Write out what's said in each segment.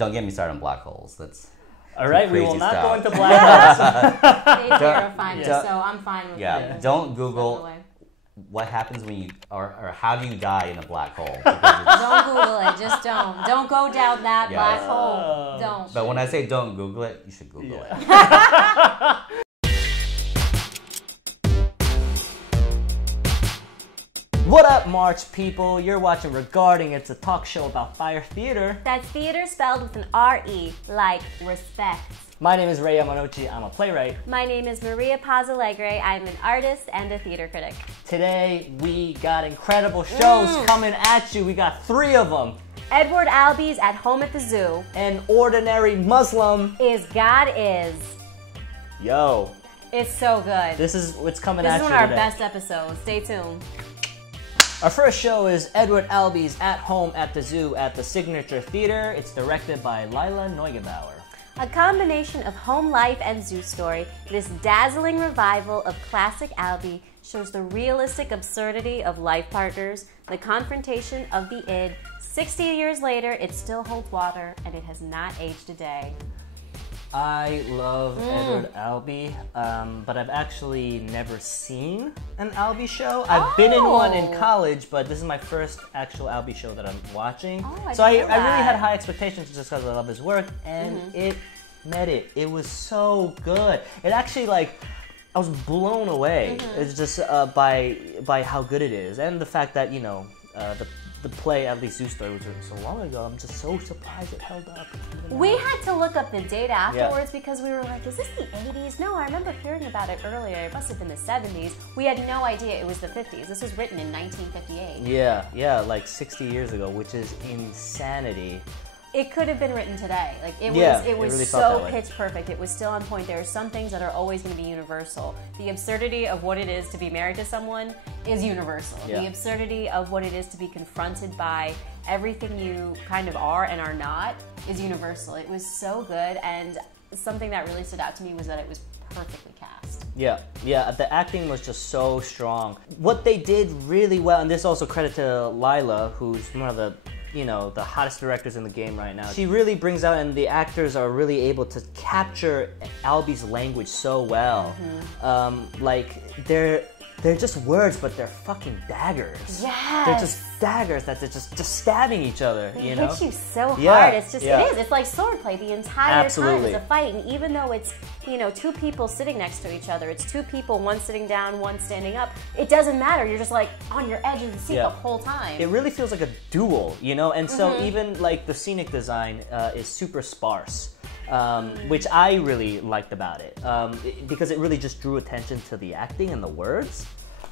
don't get me started on black holes. That's all right. We will not go into black holes. They terrify me, so I'm fine with it. Yeah, don't Google what happens when you or how do you die in a black hole. Don't Google it. Just don't. Don't go down that black hole. Don't. But when I say don't Google it, you should Google it. What up, March people? You're watching Regarding. It's a talk show about fire theater. That's theater spelled with an R-E, like respect. My name is Ray Yamanochi. I'm a playwright. My name is Maria Paz Alegre. I'm an artist and a theater critic. Today, we got incredible shows coming at you. We got 3 of them. Edward Albee's At Home at the Zoo. An Ordinary Muslim. Is God Is. Yo. It's so good. This is what's coming at you This is one of our today. best episodes. Stay tuned. Our first show is Edward Albee's At Home at the Zoo at the Signature Theater. It's directed by Lila Neugebauer. A combination of home life and zoo story, this dazzling revival of classic Albee shows the realistic absurdity of life partners, the confrontation of the id. 60 years later, it still holds water, and it has not aged a day. I love Edward Albee, but I've actually never seen an Albee show. I've been in one in college, but this is my first actual Albee show that I'm watching. So I really had high expectations just because I love his work, and it met it. It was so good. It actually, like, I was blown away. It's just by how good it is, and the fact that, you know, the play, at least Zoo Story, was written so long ago. I'm just so surprised it held up. We had to look up the date afterwards because we were like, is this the 80s? No, I remember hearing about it earlier. It must have been the 70s. We had no idea it was the 50s. This was written in 1958. Yeah, like 60 years ago, which is insanity. It could have been written today. Like it was really so pitch perfect. It was still on point. There are some things that are always going to be universal. The absurdity of what it is to be married to someone is universal. The absurdity of what it is to be confronted by everything you kind of are and are not is universal. It was so good, and something that really stood out to me was that it was perfectly cast. Yeah, the acting was just so strong. What they did really well, and this also credit to Lila, who's one of the, you know, the hottest directors in the game right now. She really brings out, and the actors are really able to capture Albee's language so well. Like, they're just words, but they're fucking daggers. Yes. They're just daggers that they're just stabbing each other, you know? It hits you so hard. It's just, it is. It's like swordplay the entire time. It's a fight, and even though it's, you know, 2 people sitting next to each other, it's 2 people, one sitting down, one standing up. It doesn't matter. You're just like on your edge of the seat the whole time. It really feels like a duel, you know? And so even like the scenic design is super sparse. Which I really liked about it, because it really just drew attention to the acting and the words.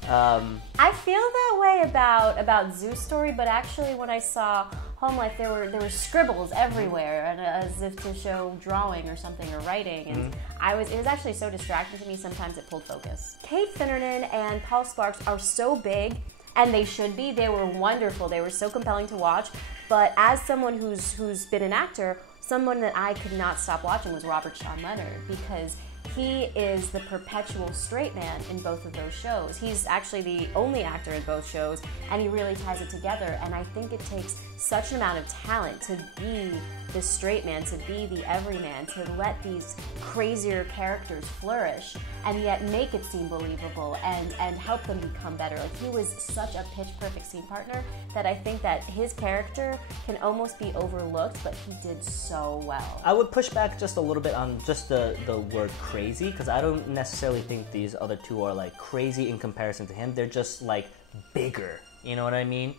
I feel that way about Zoo Story, but actually when I saw Home Life, there were scribbles everywhere, and as if to show drawing or something or writing, and it was actually so distracting to me. Sometimes it pulled focus. Kate Finnernan and Paul Sparks are so big, and they should be. They were wonderful. They were so compelling to watch. But as someone who's been an actor, someone that I could not stop watching was Robert Sean Leonard, because he is the perpetual straight man in both of those shows. He's actually the only actor in both shows, and he really ties it together. And I think it takes such an amount of talent to be the straight man, to be the everyman, to let these crazier characters flourish, and yet make it seem believable and help them become better. Like, he was such a pitch-perfect scene partner that I think that his character can almost be overlooked, but he did so well. I would push back just a little bit on just the word crazy, because I don't necessarily think these other 2 are like crazy in comparison to him. They're just like bigger, you know what I mean?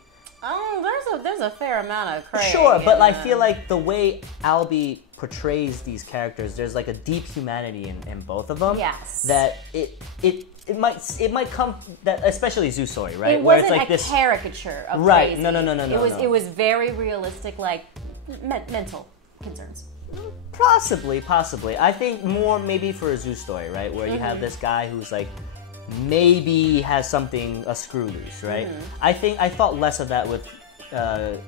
There's a fair amount of crazy. Sure, but I feel like the way Albee portrays these characters, there's like a deep humanity in both of them. Yes. That it might come that, especially Zoo Story, right? It where wasn't it's like a caricature of right. crazy. No. It was very realistic, like mental concerns. Possibly. I think more maybe for a Zoo Story, right? Where you have this guy who's like maybe has something a screw loose, right? I thought less of that with the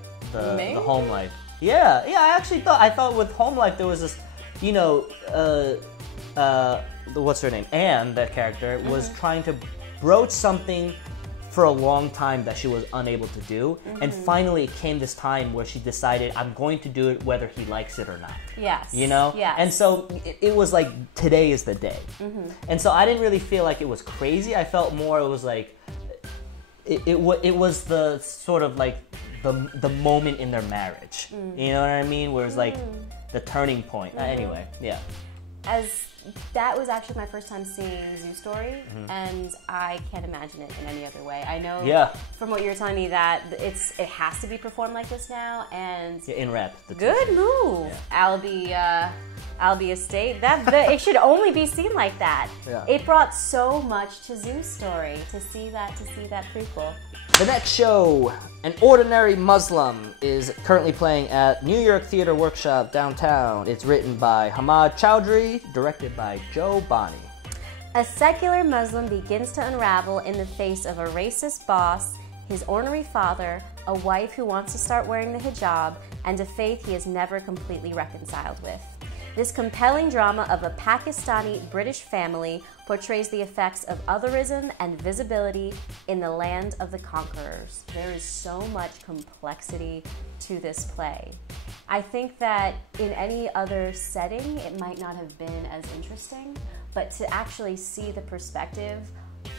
Home Life. Yeah. I thought with Home Life there was this, you know, what's her name? Anne, that character, was trying to broach something for a long time that she was unable to do. And finally it came this time where she decided, I'm going to do it whether he likes it or not. Yes. You know? Yes. And so it was like, today is the day. And so I didn't really feel like it was crazy. I felt more it was like, it was the sort of like the moment in their marriage. You know what I mean? Where it's like the turning point. Anyway, yeah. That was actually my first time seeing Zoo Story, and I can't imagine it in any other way. I know from what you were telling me that it has to be performed like this now, and in rep. Good move, Albee Estate. It should only be seen like that. Yeah. It brought so much to Zoo Story to see that prequel. The next show, An Ordinary Muslim, is currently playing at New York Theater Workshop downtown. It's written by Hamad Chowdhury, directed by Joe Bonney. A secular Muslim begins to unravel in the face of a racist boss, his ornery father, a wife who wants to start wearing the hijab, and a faith he has never completely reconciled with. This compelling drama of a Pakistani-British family portrays the effects of otherism and visibility in the land of the conquerors. There is so much complexity to this play. I think that in any other setting, it might not have been as interesting, but to actually see the perspective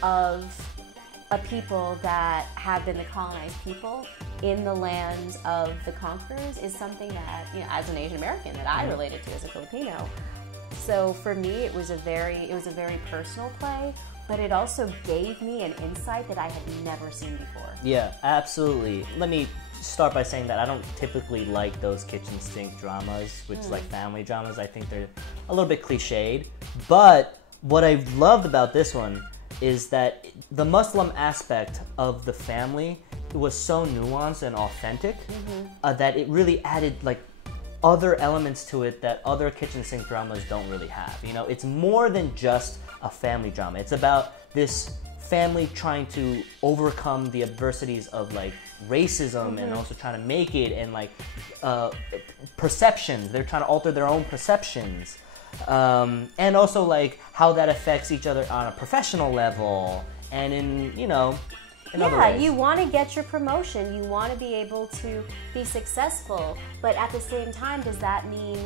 of a people that have been the colonized people in the land of the conquerors is something that, you know, as an Asian American, that I related to as a Filipino. So for me, it was a very personal play, but it also gave me an insight that I had never seen before. Yeah, absolutely. Let me start by saying that I don't typically like those kitchen sink dramas, which is like family dramas. I think they're a little bit cliched. But what I loved about this one is that the Muslim aspect of the family was so nuanced and authentic that it really added like other elements to it that other kitchen sink dramas don't really have. You know, it's more than just a family drama. It's about this family trying to overcome the adversities of like racism and also trying to make it, and like perceptions. They're trying to alter their own perceptions. And also like how that affects each other on a professional level and in other ways. You want to get your promotion, you want to be able to be successful, but at the same time, does that mean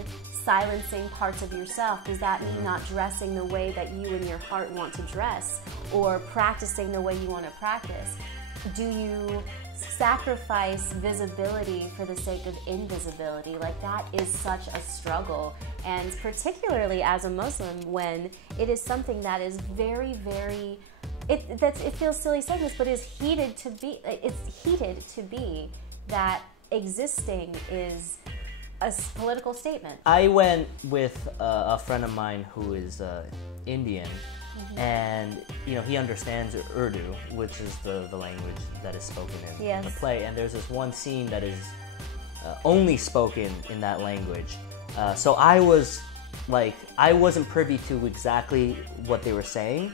silencing parts of yourself? Does that mean not dressing the way that you in your heart want to dress, or practicing the way you want to practice? Do you sacrifice visibility for the sake of invisibility? Like, that is such a struggle, and particularly as a Muslim, when it is something that is very, very, it feels silly saying this, but it's heated to be that existing is a political statement. I went with a friend of mine who is Indian, and he understands Urdu, which is the language that is spoken in the play. And there's this one scene that is only spoken in that language. So I wasn't privy to exactly what they were saying,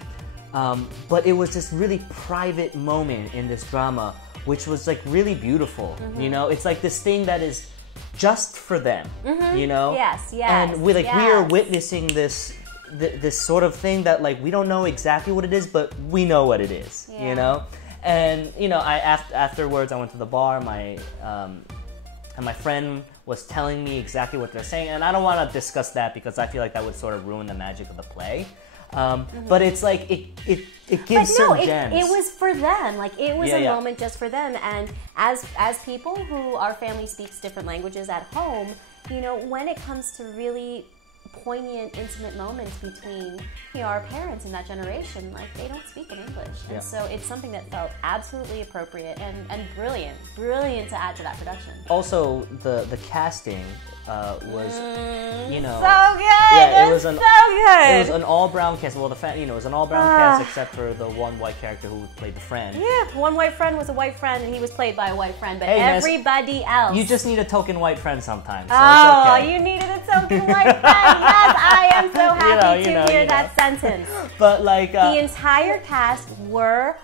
but it was this really private moment in this drama, which was like really beautiful. It's like this thing that is just for them. Yes. And we are witnessing this sort of thing that like we don't know exactly what it is, but we know what it is. And afterwards I went to the bar. And my friend was telling me exactly what they're saying, and I don't want to discuss that because I feel like that would sort of ruin the magic of the play. But it's like it gives certain gems. It was for them. Like, it was a moment just for them. And as people who our family speaks different languages at home, when it comes to really poignant, intimate moments between our parents in that generation, like, they don't speak in English, and so it's something that felt absolutely appropriate and brilliant to add to that production. Also, the casting was so good. It was an all brown cast. Well, it was an all brown cast except for the one white character who played the friend. One white friend was a white friend, and he was played by a white friend. But everybody else, you just need a token white friend sometimes. So it's okay. You needed a token white friend. Yes, I am so happy to hear that sentence. But like the entire cast were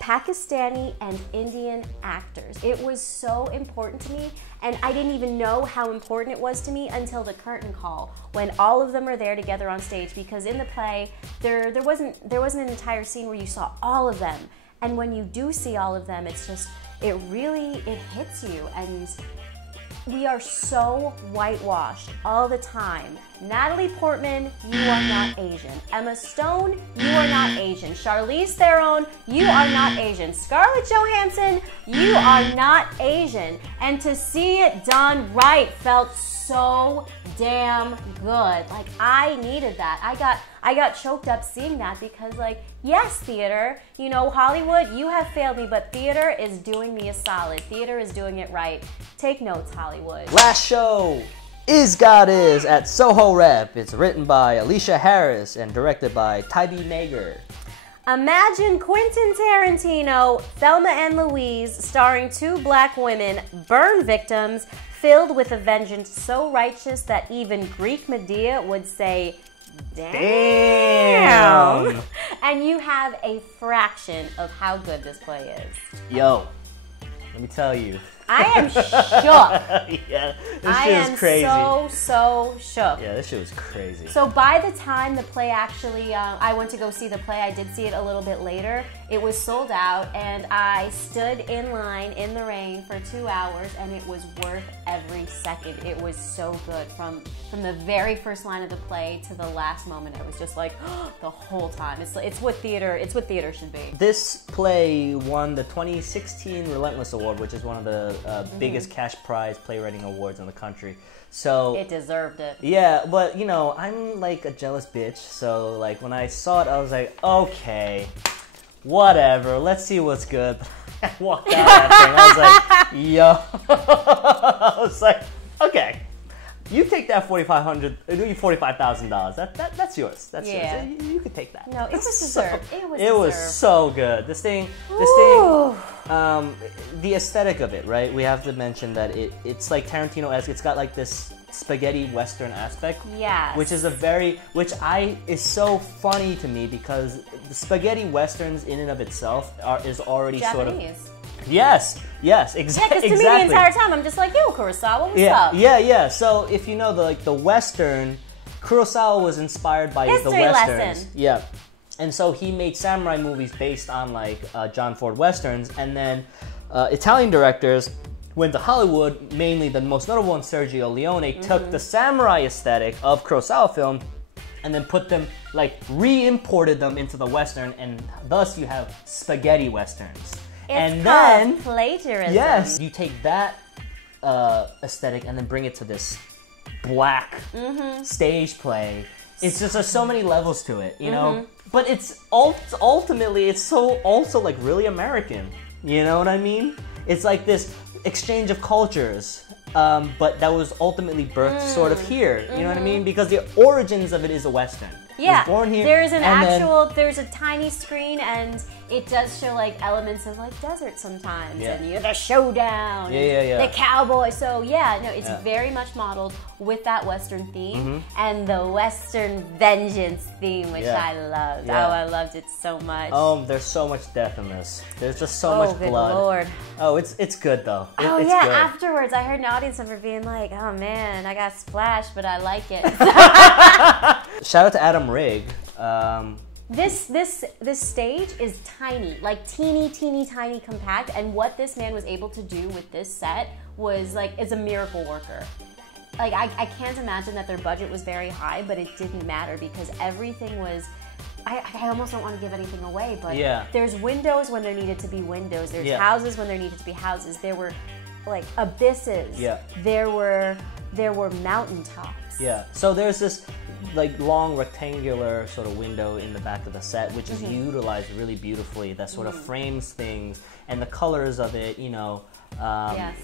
Pakistani and Indian actors. It was so important to me, and I didn't even know how important it was to me until the curtain call, when all of them are there together on stage, because in the play there wasn't an entire scene where you saw all of them. And when you do see all of them, it's just, it hits you. And we are so whitewashed all the time. Natalie Portman, you are not Asian. Emma Stone, you are not Asian. Charlize Theron, you are not Asian. Scarlett Johansson, you are not Asian. And to see it done right felt so damn good. Like, I needed that. I got choked up seeing that because, like, yes, theater, you know, Hollywood, you have failed me, but theater is doing me a solid. Theater is doing it right. Take notes, Hollywood. Last show is God Is at Soho Rep. It's written by Alicia Harris and directed by Tybee Mager. Imagine Quentin Tarantino, Thelma and Louise, starring two black women, burn victims, filled with a vengeance so righteous that even Greek Medea would say, damn. And you have a fraction of how good this play is. Yo, let me tell you. I am shook. Yeah, this shit is crazy. I am so shook. Yeah, this shit was crazy. So by the time the play actually, I went to go see the play, I did see it a little bit later. It was sold out, and I stood in line in the rain for 2 hours, and it was worth every second. It was so good. From the very first line of the play to the last moment, it was just like the whole time. It's what theater should be. This play won the 2016 Relentless Award, which is one of the biggest cash prize playwriting awards in the country. So it deserved it. Yeah, but you know, I'm like a jealous bitch. So like when I saw it, I was like, okay, whatever. Let's see what's good. I walked out of that thing. I was like, yo. I was like, okay. You take that $45,000. That's yours. That's yours. You could take that. No, it was deserved. It was so good. This thing, the aesthetic of it, right? We have to mention that it's like Tarantino-esque. It's got like this spaghetti western aspect. Yes. Which is is so funny to me because the spaghetti westerns in and of itself is already Japanese. Sort of. Yes, exactly. Yeah, because to me the entire time I'm just like, yo, Kurosawa, what's up? Yeah. So if you know the Western, Kurosawa was inspired by the Westerns. Lesson. Yeah, and so he made samurai movies based on like John Ford Westerns, and then Italian directors went to Hollywood. Mainly the most notable one, Sergio Leone, took the samurai aesthetic of Kurosawa film, and then put them re-imported them into the Western, and thus you have spaghetti westerns. It's called plagiarism. Yes, you take that aesthetic and then bring it to this black stage play. It's just there's so many levels to it, you know. But it's ultimately it's so also like really American. You know what I mean? It's like this exchange of cultures, but that was ultimately birthed sort of here. You know what I mean? Because the origins of it is a Western. Yeah, it was born here, there's there's a tiny screen, and it does show like elements of like desert sometimes, and you have the showdown, the cowboy. So it's very much modeled with that Western theme and the Western vengeance theme, which I loved. Yeah. Oh, I loved it so much. Oh, there's so much death in this. There's just so much good blood. Lord. Oh, it's good though. It's good. Afterwards I heard an audience member being like, "Oh man, I got splashed, but I like it." Shout out to Adam Rigg. This stage is tiny, like teeny tiny compact, and what this man was able to do with this set was is a miracle worker. Like I can't imagine that their budget was very high, but it didn't matter because everything was. I almost don't want to give anything away, but there's windows when there needed to be windows. There's houses when there needed to be houses. There were like abysses. Yeah. There were mountaintops. Yeah. So there's this like long rectangular sort of window in the back of the set, which is utilized really beautifully. That sort of frames things, and the colors of it, you know. Yes.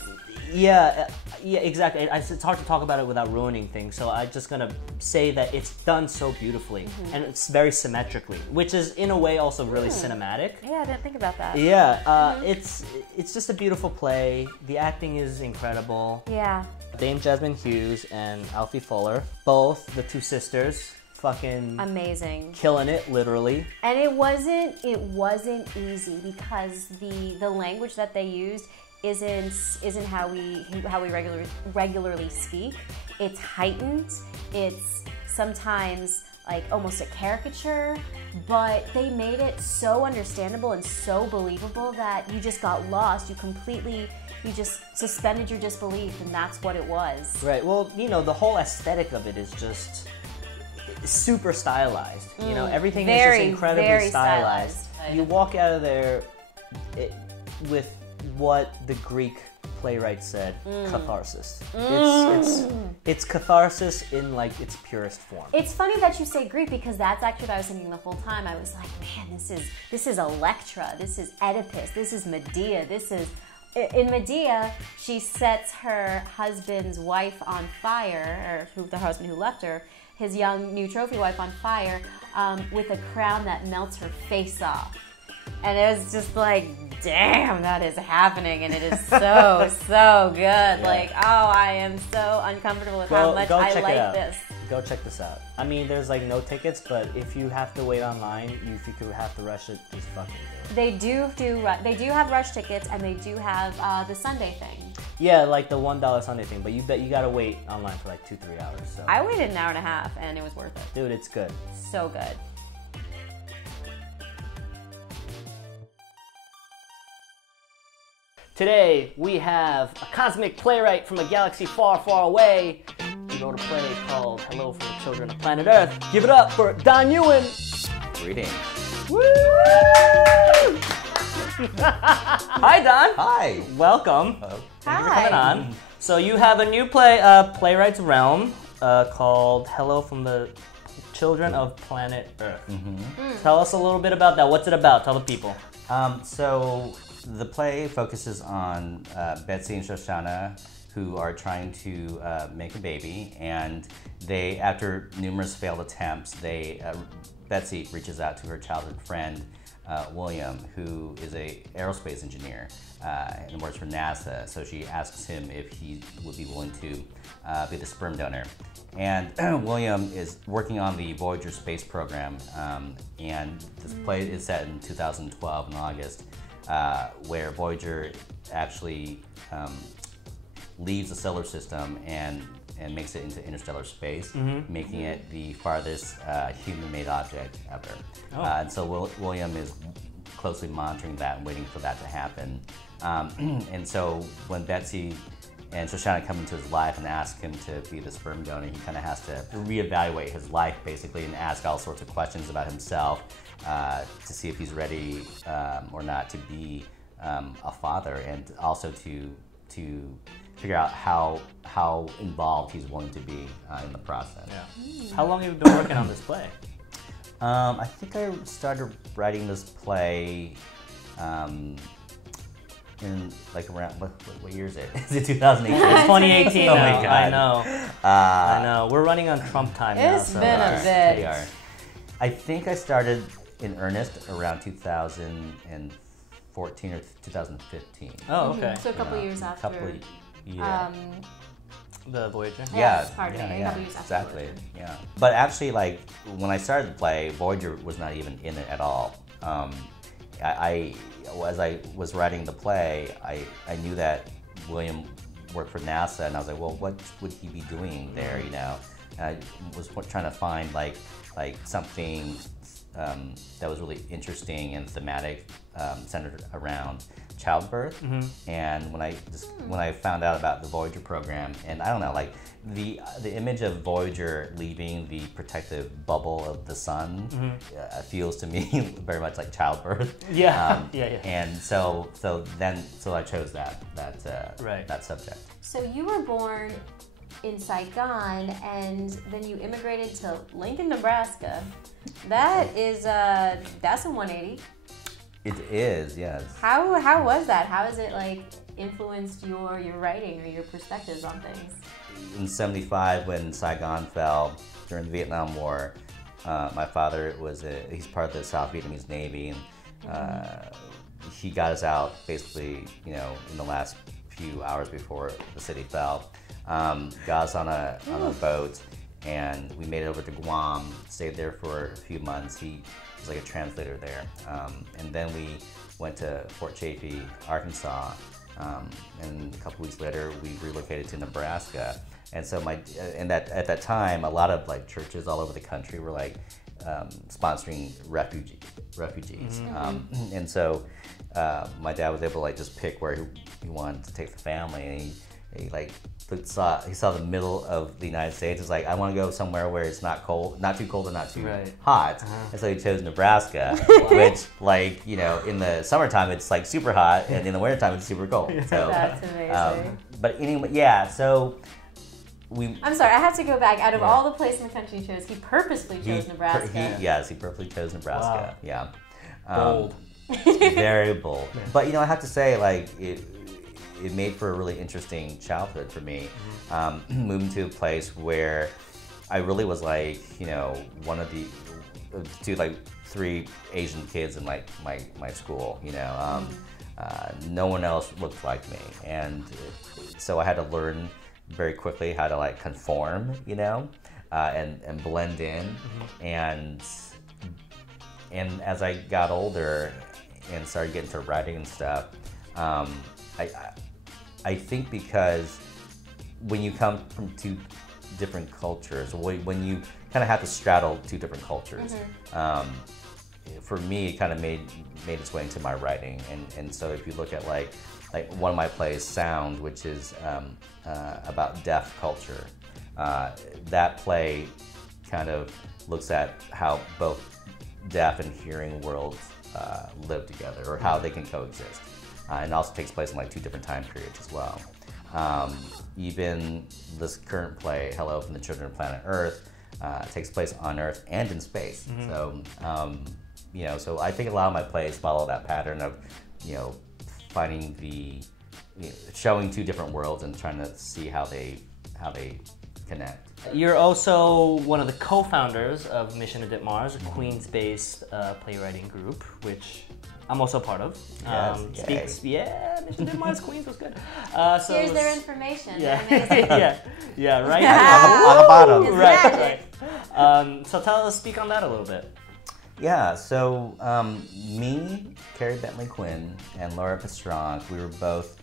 Yeah, exactly. It's hard to talk about it without ruining things, so I'm just gonna say that it's done so beautifully, and it's very symmetrically, which is in a way also really cinematic. Yeah, I didn't think about that. Yeah, it's just a beautiful play. The acting is incredible. Yeah. Dame Jasmine Hughes and Alfie Fuller, both the two sisters, fucking amazing, killing it, literally. And it wasn't easy because the language that they used isn't how we regularly speak. It's heightened. It's sometimes like almost a caricature. but they made it so understandable and so believable that you just got lost. You just suspended your disbelief, and that's what it was. Right. Well, you know, the whole aesthetic of it is just super stylized. You know, everything is just incredibly very stylized. You walk out of there with what the Greek playwright said, catharsis. It's catharsis in like its purest form. It's funny that you say Greek because that's actually what I was thinking the whole time. I was like, man, this is Electra, this is Oedipus, this is Medea, in Medea, she sets her husband's wife on fire, or the husband who left her, his young new trophy wife on fire, with a crown that melts her face off. And it was just like, damn, that is happening, and it is so good. Yeah. Like, oh, I am so uncomfortable with how much I like this. Go check this out. I mean, there's like no tickets, but if you have to wait online, if you could have to rush it, just fucking do it. They do have rush tickets, and they do have the Sunday thing. Yeah, like the $1 Sunday thing, but you gotta wait online for like 2-3 hours. So. I waited an hour and a half, and it was worth it. Dude, it's good. So good. Today, we have a cosmic playwright from a galaxy far, far away. He wrote a play called Hello from the Children of Planet Earth. Give it up for Don Nguyen. Greetings. Woo! Hi, Don. Hi. Welcome. Hello. Thank you for coming on. So you have a new play, Playwright's Realm, called Hello from the Children of Planet Earth. Tell us a little bit about that. What's it about? Tell the people. So the play focuses on Betsy and Shoshana, who are trying to make a baby, and they, after numerous failed attempts, Betsy reaches out to her childhood friend, William, who is an aerospace engineer and works for NASA. So she asks him if he would be willing to be the sperm donor. And William is working on the Voyager space program, and this play is set in 2012 in August, where Voyager actually leaves the solar system and makes it into interstellar space, making it the farthest human-made object ever. Oh. And so William is closely monitoring that and waiting for that to happen. And so when Betsy and Shoshana come into his life and ask him to be the sperm donor, he kind of has to reevaluate his life basically and ask all sorts of questions about himself to see if he's ready or not to be a father, and also to figure out how involved he's willing to be in the process. Yeah. How long have you been working on this play? I think I started writing this play in like around, what year is it? Is it 2018? It's 2018 Oh now. my God. I know. We're running on Trump time now. It's been a bit. We are. I think I started in earnest around 2014 or 2015. Oh, okay. So a couple years after. The Voyager? Yeah, a couple years after exactly. Voyager. Yeah. But actually, like, when I started the play, Voyager was not even in it at all. As I was writing the play, I knew that William worked for NASA, and I was like, well, what would he be doing there, you know? And I was trying to find like something that was really interesting and thematic, centered around childbirth. And when I found out about the Voyager program, and I don't know, like the image of Voyager leaving the protective bubble of the sun feels to me very much like childbirth. Yeah. Mm-hmm. And so I chose that subject. So you were born in Saigon, and then you immigrated to Lincoln, Nebraska. That is that's a 180. It is, yes. How was that? How has it like influenced your writing or your perspectives on things? In '75, when Saigon fell during the Vietnam War, my father he's part of the South Vietnamese Navy, and he got us out basically, you know, in the last few hours before the city fell. Got us on a boat, and we made it over to Guam, stayed there for a few months. He was like a translator there. And then we went to Fort Chaffee, Arkansas, and a couple weeks later we relocated to Nebraska. And so at that time, a lot of like churches all over the country were like sponsoring refugees. And so my dad was able to like just pick where he wanted to take the family, and he like saw the middle of the United States. It's like, I want to go somewhere where it's not cold, not too cold and not too hot. And so he chose Nebraska, which, like, you know, in the summertime it's like super hot, and in the wintertime it's super cold. So that's amazing. But anyway, yeah. So I'm sorry, I have to go back. Out of all the places in the country he chose, he purposely chose Nebraska. He purposely chose Nebraska. Wow. Yeah. Bold. Very bold. But you know, I have to say, like, it made for a really interesting childhood for me. Moving to a place where I really was like, you know, one of the three Asian kids in like my school, you know. No one else looked like me, and so I had to learn very quickly how to like conform, you know, and blend in. And as I got older and started getting to writing and stuff, I think because when you come from two different cultures, when you kind of have to straddle two different cultures, for me, it kind of made its way into my writing. And so if you look at like one of my plays, Sound, which is about deaf culture, that play kind of looks at how both deaf and hearing worlds live together, or how they can coexist. And also takes place in like two different time periods as well. Even this current play, Hello from the Children of Planet Earth, takes place on Earth and in space. So, you know, so I think a lot of my plays follow that pattern of, you know, finding showing two different worlds and trying to see how they connect. You're also one of the co-founders of Mission to Dip Mars, a Queens-based playwriting group, which I'm also a part of. Yes, Mission to Dip Mars, Queens was good. So here's their information. Yeah, right. On the bottom. It's Right. So speak on that a little bit. Yeah, so me, Carrie Bentley Quinn, and Laura Pastronk, we were both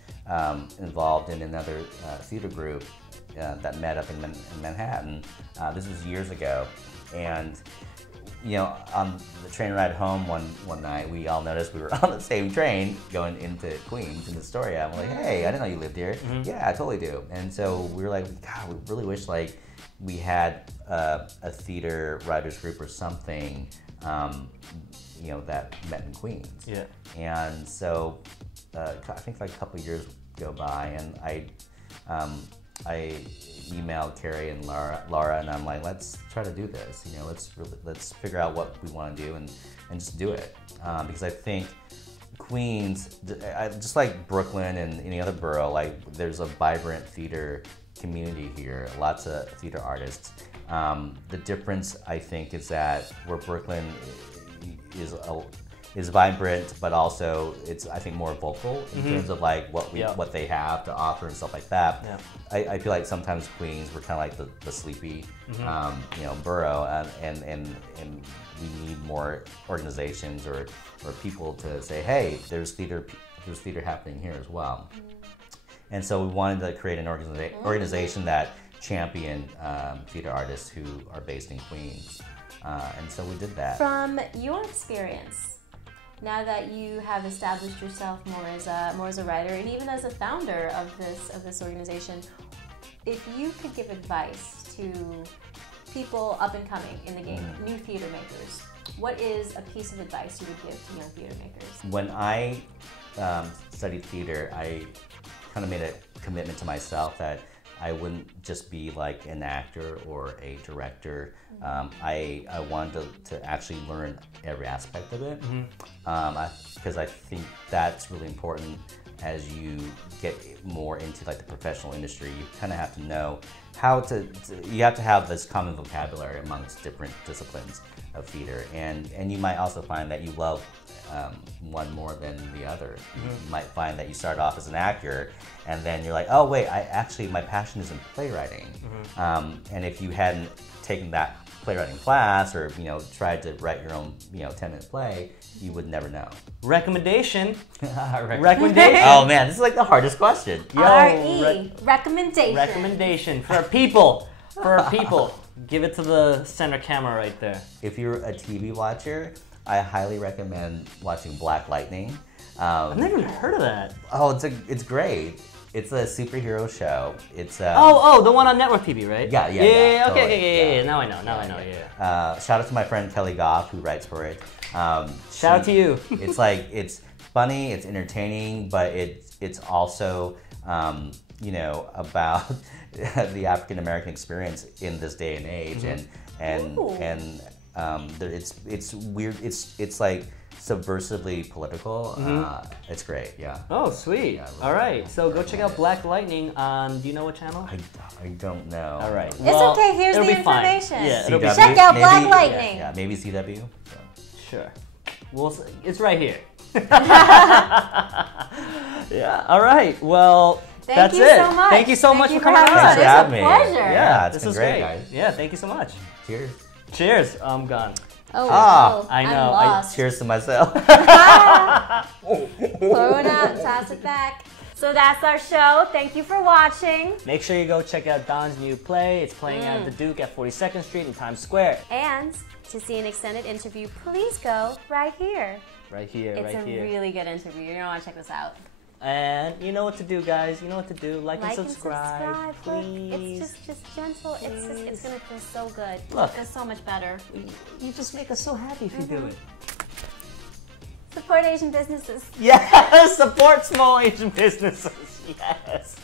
involved in another theater group that met up in Manhattan. This was years ago, and you know, on the train ride home one night, we all noticed we were on the same train going into Queens in Astoria. I'm like, hey, I didn't know you lived here. Yeah, I totally do. And so we were like, God, we really wish like we had a theater writers group or something, you know, that met in Queens. Yeah. And so I think like a couple of years go by, and I emailed Carrie and Laura, and I'm like, let's try to do this. You know, let's figure out what we want to do and just do it. Because I think Queens, just like Brooklyn and any other borough, like there's a vibrant theater community here, lots of theater artists. The difference, I think, is that where Brooklyn is vibrant, but also it's, I think, more vocal in terms of like what they have to offer and stuff like that. Yeah. I feel like sometimes Queens, we're kind of like the sleepy, you know, borough, and we need more organizations or people to say, hey, there's theater happening here as well. And so we wanted to create an organization that championed theater artists who are based in Queens. And so we did that. From your experience, now that you have established yourself more as a writer and even as a founder of this organization, if you could give advice to people up and coming in the game, new theater makers, what is a piece of advice you would give to young theater makers? When I studied theater, I kind of made a commitment to myself that I wouldn't just be like an actor or a director. I wanted to actually learn every aspect of it, because I think that's really important as you get more into like the professional industry. You kind of have to know how you have to have this common vocabulary amongst different disciplines of theater, and you might also find that you love one more than the other. You might find that you start off as an actor, and then you're like, oh wait, my passion is in playwriting. And if you hadn't taken that playwriting class or tried to write your own 10-minute play, you would never know. Recommendation. Oh man, this is like the hardest question. Recommendation. Recommendation for people. Give it to the center camera right there. If you're a TV watcher, I highly recommend watching Black Lightning. I've never even heard of that. Oh, it's great. It's a superhero show. It's the one on network TV, right? Yeah. Okay. Totally. Now I know. Shout out to my friend Kelly Goff who writes for it. Shout out to you. It's funny, it's entertaining, but it's also about the African American experience in this day and age, it's weird. It's like subversively political. It's great. Yeah. Oh, sweet. Yeah, really all right. So go check out Black Lightning on. Do you know what channel? I don't know. All right. It's okay. Here's the information. Yeah. CW, check out Black maybe, Lightning. Yeah, maybe CW. So. Sure. It's right here. Yeah. All right. Well. Thank you so much. Thank you so much for coming on. Thanks for having me. It's a pleasure. Yeah, this been was great, guys. Yeah, thank you so much. Cheers. Cheers. I'm gone. I know. I'm lost. Cheers to myself. Pour it out, toss it back. So that's our show. Thank you for watching. Make sure you go check out Don's new play. It's playing at the Duke at 42nd Street in Times Square. And to see an extended interview, please go right here. Right here, it's right here. It's a really good interview. You're gonna want to check this out. And you know what to do, guys. You know what to do. Like and subscribe. Please. It's just gentle. It's gonna feel so good. Look. It feels so much better. You just make us so happy if you do it. Support Asian businesses. Yes! Support small Asian businesses. Yes.